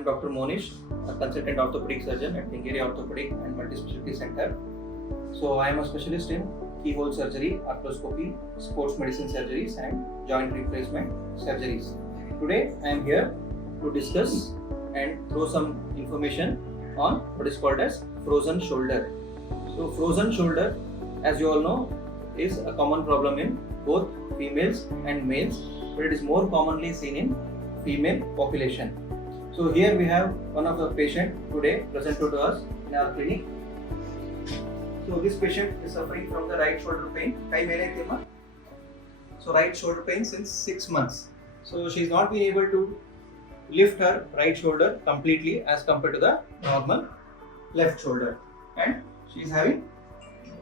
am Dr. Monesh, a consultant orthopedic surgeon at KENGERIORTHOPAEDIC and Multispeciality Center. So I am a specialist in keyhole surgery, arthroscopy, sports medicine surgeries and joint replacement surgeries. Today I am here to discuss and throw some information on what is called as frozen shoulder. So frozen shoulder, as you all know, is a common problem in both females and males, but it is more commonly seen in female population. So here we have one of the patient today presented to us in our clinic. So this patient is suffering from the right shoulder pain. So right shoulder pain since 6 months. So she is not being able to lift her right shoulder completely as compared to the normal left shoulder, and she is having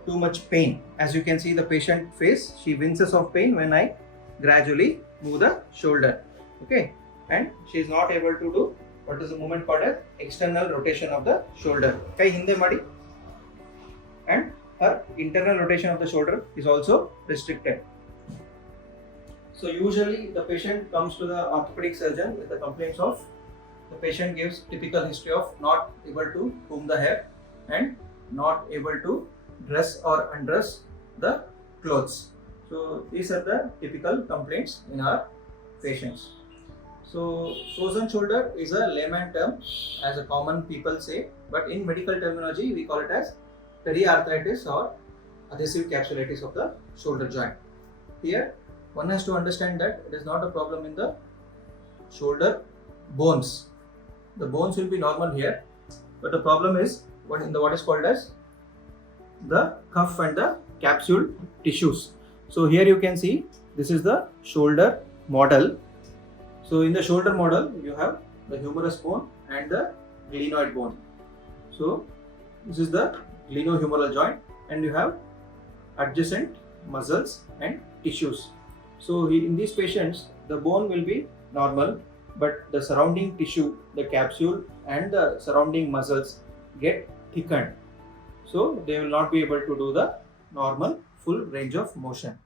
too much pain. As you can see the patient face, she winces of pain when I gradually move the shoulder. Okay, and she is not able to do what is the movement called as external rotation of the shoulder. And her internal rotation of the shoulder is also restricted. So usually the patient comes to the orthopedic surgeon with the complaints of the patient gives typical history of not able to comb the hair and not able to dress or undress the clothes. So these are the typical complaints in our patients. So frozen shoulder is a layman term, as a common people say, but in medical terminology we call it as periarthritis or adhesive capsulitis of the shoulder joint. Here one has to understand that it is not a problem in the shoulder bones. The bones will be normal here, but the problem is what is called as the cuff and the capsule tissues. So here you can see this is the shoulder model. So in the shoulder model you have the humerus bone and the glenoid bone. So this is the glenohumeral joint, and you have adjacent muscles and tissues. So in these patients the bone will be normal, but the surrounding tissue, the capsule and the surrounding muscles get thickened. So they will not be able to do the normal full range of motion.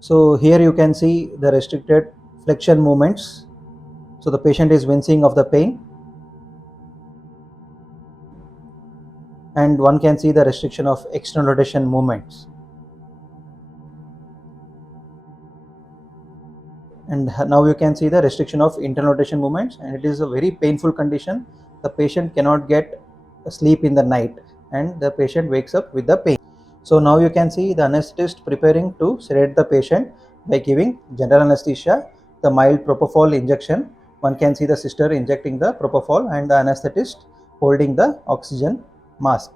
So here you can see the restricted flexion movements. So the patient is wincing of the pain, and one can see the restriction of external rotation movements. And now you can see the restriction of internal rotation movements, and it is a very painful condition. The patient cannot get sleep in the night and the patient wakes up with the pain. So now you can see the anesthetist preparing to sedate the patient by giving general anesthesia, the mild propofol injection. One can see the sister injecting the propofol and the anesthetist holding the oxygen mask.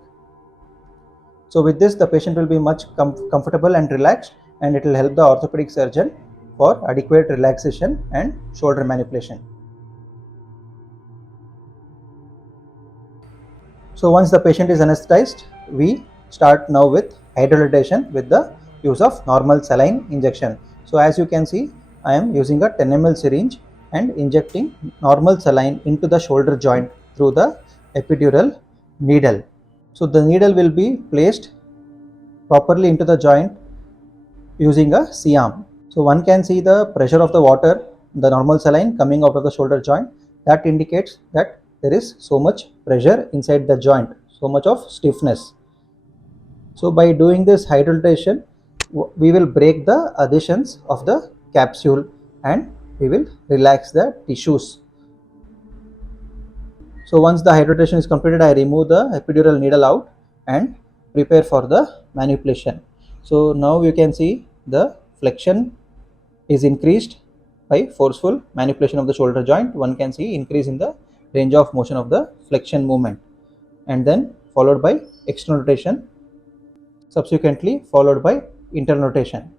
So with this the patient will be much comfortable and relaxed, and it will help the orthopedic surgeon for adequate relaxation and shoulder manipulation. So once the patient is anesthetized, we start now with hydrolytation with the use of normal saline injection. So as you can see, I am using a 10 ml syringe and injecting normal saline into the shoulder joint through the epidural needle. So the needle will be placed properly into the joint using a C-arm. So one can see the pressure of the water, the normal saline coming out of the shoulder joint. That indicates that there is so much pressure inside the joint, so much of stiffness. So by doing this hydrolytation, we will break the adhesions of the capsule and we will relax the tissues. So once the hydrolytation is completed, I remove the epidural needle out and prepare for the manipulation. So now you can see the flexion is increased by forceful manipulation of the shoulder joint. One can see increase in the range of motion of the flexion movement, and then followed by external rotation, subsequently followed by internal rotation.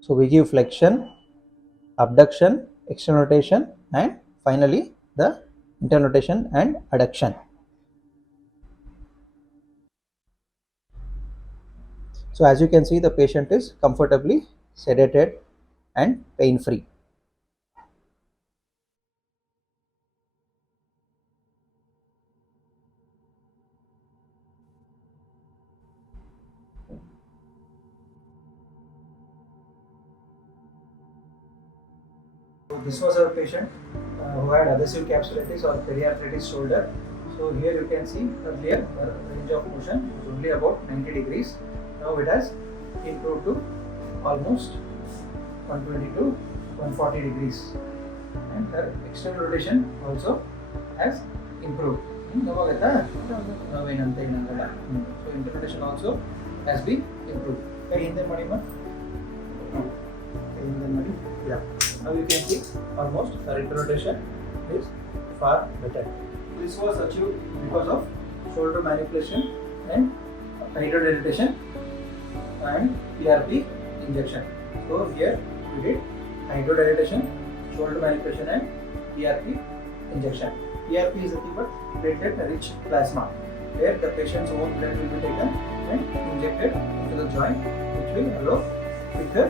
So we give flexion, abduction, external rotation, and finally the internal rotation and adduction. So as you can see, the patient is comfortably sedated and pain free. this was a patient who had adhesive capsulitis or periarthritis shoulder. So here you can see earlier the range of motion was only about 90 degrees. Now it has improved to almost 120 to 140 degrees, and her external rotation also has improved. So internal rotation also has been improved. Yeah. Now you can see almost her internal rotation is far better. This was achieved because of shoulder manipulation and hydrodilatation and PRP injection. So here we did hydrodilatation, shoulder manipulation and PRP injection. PRP is nothing but platelet-rich plasma, where the patient's own blood will be taken and injected into the joint, which will allow quicker